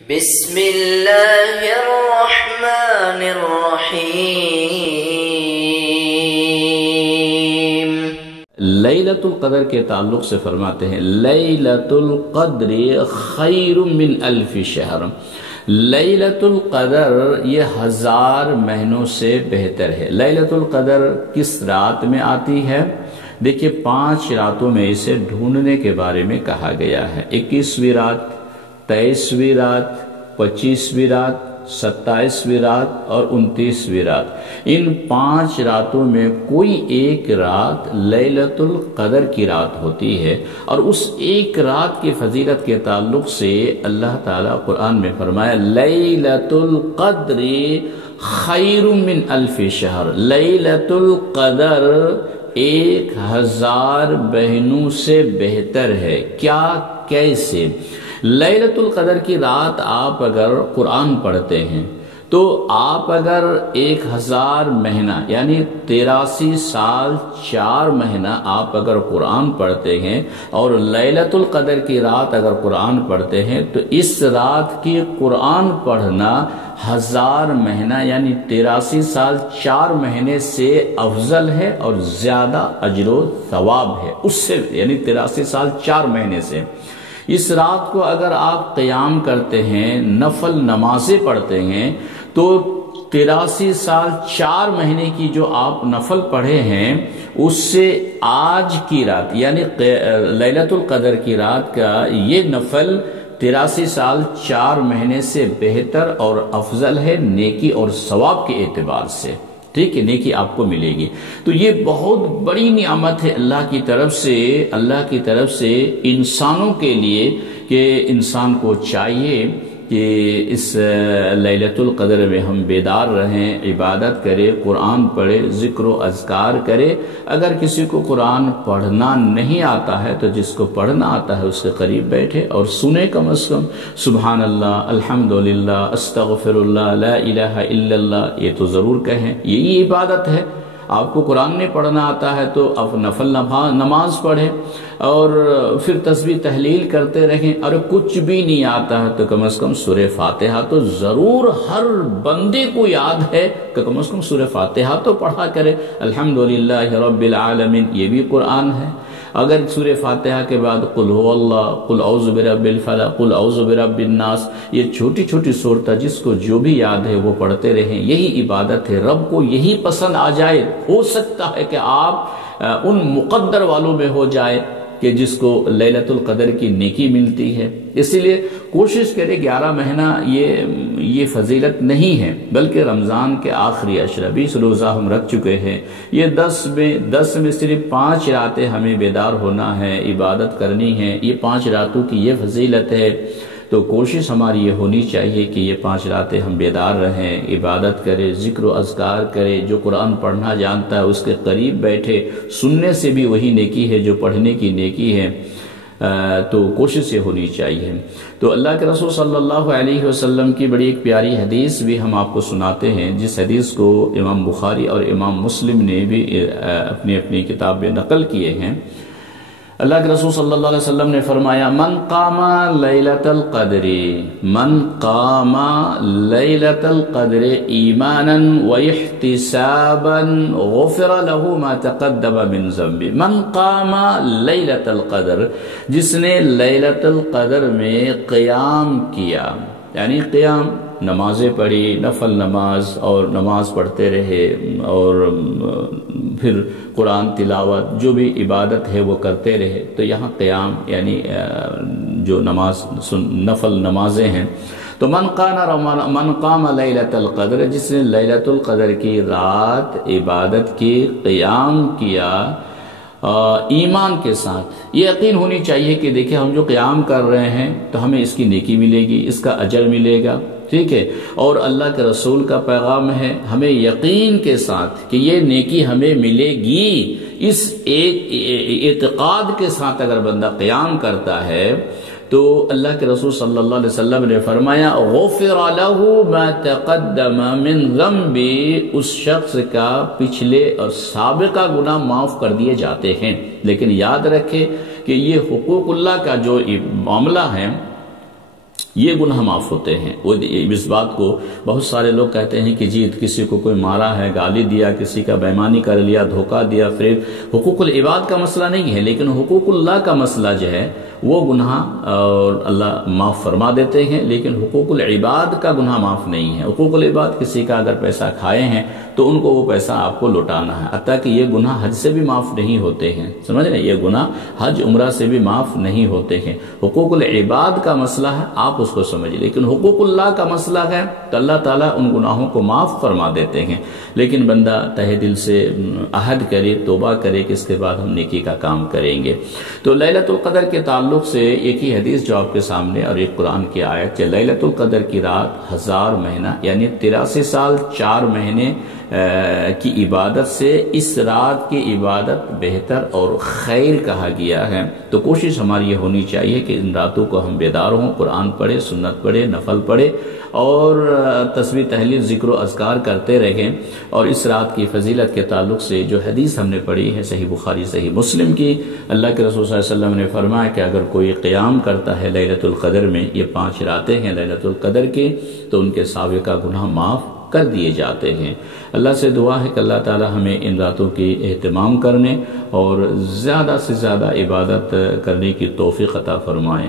بسم اللہ الرحمن الرحیم۔ لیلۃ القدر کے تعلق سے فرماتے ہیں لیلۃ القدر خیر من الف شہر۔ لیلۃ القدر یہ 1000 مہینوں سے بہتر ہے۔ لیلۃ القدر کس رات میں آتی ہے؟ دیکھیے 5 راتوں میں اسے ڈھونڈنے کے بارے میں کہا گیا ہے۔ 21ویں رات، 23ویں رات، 25ویں رات، 27ویں رات اور 29ویں رات۔ ان 5 راتوں میں کوئی ایک رات لیلۃ القدر کی رات ہوتی ہے، اور اس ایک رات کی فضیلت کے تعلق سے اللہ تعالیٰ قرآن میں فرمایا لیلۃ القدر خیر من الف شہر۔ لیلۃ القدر 1000 مہینوں سے بہتر ہے۔ کیا؟ کیسے؟ لیلۃ القدر کی رات آپ اگر قرآن پڑھتے ہیں تو آپ اگر 1000 مہینہ یعنی 83 سال 4 مہینہ آپ اگر قرآن پڑھتے ہیں اور لیلۃ القدر کی رات اگر قرآن پڑھتے ہیں تو اس رات کی قرآن پڑھنا 1000 مہینہ یعنی 83 سال 4 مہینے سے افضل ہے اور زیادہ اجر و ثواب ہے اس سے، یعنی 83 سال 4 مہینے سے۔ اس رات کو اگر آپ قیام کرتے ہیں، نفل نمازیں پڑھتے ہیں، تو 83 سال 4 مہینے کی جو آپ نفل پڑھے ہیں اس سے آج کی رات یعنی لیلۃ القدر کی رات کا یہ نفل 83 سال 4 مہینے سے بہتر اور افضل ہے نیکی اور ثواب کے اعتبار سے۔ ٹھیک ہے، نیکی آپ کو ملے گی۔ تو یہ بہت بڑی نعمت ہے اللہ کی طرف سے انسانوں کے لیے کہ انسان کو چاہیے کہ اس لیلۃ القدر میں ہم بیدار رہیں، عبادت کرے، قرآن پڑھے، ذکر و اذکار کرے۔ اگر کسی کو قرآن پڑھنا نہیں آتا ہے تو جس کو پڑھنا آتا ہے اس کے قریب بیٹھے اور سنے، کم از کم سبحان اللہ، الحمدللہ، استغفر اللہ، لا الہ الا اللہ، یہ تو ضرور کہیں۔ یہی عبادت ہے۔ آپ کو قرآن نہیں پڑھنا آتا ہے تو آپ نفل نماز پڑھیں اور پھر تسبیح تحلیل کرتے رہیں۔ اور کچھ بھی نہیں آتا ہے تو کم از کم سورہ فاتحہ تو ضرور ہر بندے کو یاد ہے کہ کم از کم سورہ فاتحہ تو پڑھا کرے۔ الحمدللہ رب العالمین یہ بھی قرآن ہے۔ اگر سورہ فاتحہ کے بعد قل هو اللہ، قل اعوذ برب الفلق، قل اعوذ برب الناس، یہ چھوٹی چھوٹی صورتیں جس کو جو بھی یاد ہے وہ پڑھتے رہیں، یہی عبادت ہے۔ رب کو یہی پسند آ جائے، ہو سکتا ہے کہ آپ ان مقدر والوں میں ہو جائے کہ جس کو لیلۃ القدر کی نیکی ملتی ہے۔ اسی لیے کوشش کرے 11 مہینہ یہ فضیلت نہیں ہے، بلکہ رمضان کے آخری 20 روزہ ہم رکھ چکے ہیں۔ یہ 10 میں صرف 5 راتیں ہمیں بیدار ہونا ہے، عبادت کرنی ہے۔ یہ 5 راتوں کی یہ فضیلت ہے، تو کوشش ہماری یہ ہونی چاہیے کہ یہ 5 راتیں ہم بیدار رہیں، عبادت کریں، ذکر و اذکار کریں۔ جو قرآن پڑھنا جانتا ہے اس کے قریب بیٹھے، سننے سے بھی وہی نیکی ہے جو پڑھنے کی نیکی ہے۔ تو کوشش یہ ہونی چاہیے۔ تو اللہ کے رسول صلی اللہ علیہ وسلم کی بڑی ایک پیاری حدیث بھی ہم آپ کو سناتے ہیں، جس حدیث کو امام بخاری اور امام مسلم نے بھی اپنی کتاب میں نقل کیے ہیں۔ اللہ کے رسول صلی اللہ علیہ وسلم نے فرمایا من قام لیلۃ القدر ایمانا واحتسابا غفر له ما تقدم من ذنبه۔ من قام لیلۃ القدر، جس نے لیلۃ القدر میں قیام کیا، یعنی قیام نمازیں پڑھی، نفل نماز اور نماز پڑھتے رہے اور پھر قرآن تلاوت جو بھی عبادت ہے وہ کرتے رہے، تو یہاں قیام یعنی جو نفل نمازیں ہیں۔ تو من قام لیلۃ القدر، جس نے لیلۃ القدر کی رات عبادت کی، قیام کیا ایمان کے ساتھ، یہ یقین ہونی چاہیے کہ دیکھیں ہم جو قیام کر رہے ہیں تو ہمیں اس کی نیکی ملے گی، اس کا اجر ملے گا، ٹھیک ہے۔ اور اللہ کے رسول کا پیغام ہے ہمیں یقین کے ساتھ کہ یہ نیکی ہمیں ملے گی، اس ایک اعتقاد کے ساتھ اگر بندہ قیام کرتا ہے تو اللہ کے رسول صلی اللہ علیہ وسلم نے فرمایا غفر له ما تقدم من ذنب، اس شخص کا پچھلے اور سابقہ گناہ معاف کر دیے جاتے ہیں۔ لیکن یاد رکھے کہ یہ حقوق اللہ کا جو معاملہ ہے یہ گناہ معاف ہوتے ہیں۔ اس بات کو بہت سارے لوگ کہتے ہیں کہ جی کسی کو کوئی مارا ہے، گالی دیا، کسی کا بےایمانی کر لیا، دھوکہ دیا، فریب، حقوق العباد کا مسئلہ نہیں ہے، لیکن حقوق اللہ کا مسئلہ جو ہے وہ گناہ اللہ معاف فرما دیتے ہیں، لیکن حقوق العباد کا گناہ معاف نہیں ہے۔ حقوق العباد کسی کا اگر پیسہ کھائے ہیں تو ان کو وہ پیسہ آپ کو لوٹانا ہے، حتیٰ کہ یہ گناہ حج سے بھی معاف نہیں ہوتے ہیں، سمجھ رہے ہیں، یہ گناہ حج عمرہ سے بھی معاف نہیں ہوتے ہیں۔ حقوق العباد کا مسئلہ ہے، آپ اس کو سمجھیں، لیکن حقوق اللہ کا مسئلہ ہے تو اللہ تعالیٰ ان گناہوں کو معاف فرما دیتے ہیں، لیکن بندہ تہ دل سے عہد کرے، توبہ کرے کہ اس کے بعد ہم نیکی کا کام کریں گے۔ تو لیلۃ القدر کے تعلق سے ایک ہی حدیث جو آپ کے سامنے اور ایک قرآن کی آیت کہ لیلۃ القدر کی رات 1000 مہینہ یعنی 83 سال 4 مہینے کی عبادت سے اس رات کی عبادت بہتر اور خیر کہا گیا ہے۔ تو کوشش ہماری یہ ہونی چاہیے کہ ان راتوں کو ہم بیدار ہوں، قرآن پڑھے، سنت پڑھے، نفل پڑھے اور تسبیح تحلیل ذکر و اذکار کرتے رہیں۔ اور اس رات کی فضیلت کے تعلق سے جو حدیث ہم نے پڑھی ہے صحیح بخاری صحیح مسلم کی، اللہ کے رسول صلی اللہ علیہ وسلم نے فرمایا کہ اگر کوئی قیام کرتا ہے لیلۃ القدر میں، یہ 5 راتیں ہیں لیلۃ القدر کی، تو ان کے سابقہ گناہ معاف کر دیے جاتے ہیں۔ اللہ سے دعا ہے کہ اللہ تعالی ہمیں ان راتوں کی اہتمام کرنے اور زیادہ سے زیادہ عبادت کرنے کی توفیق عطا فرمائے۔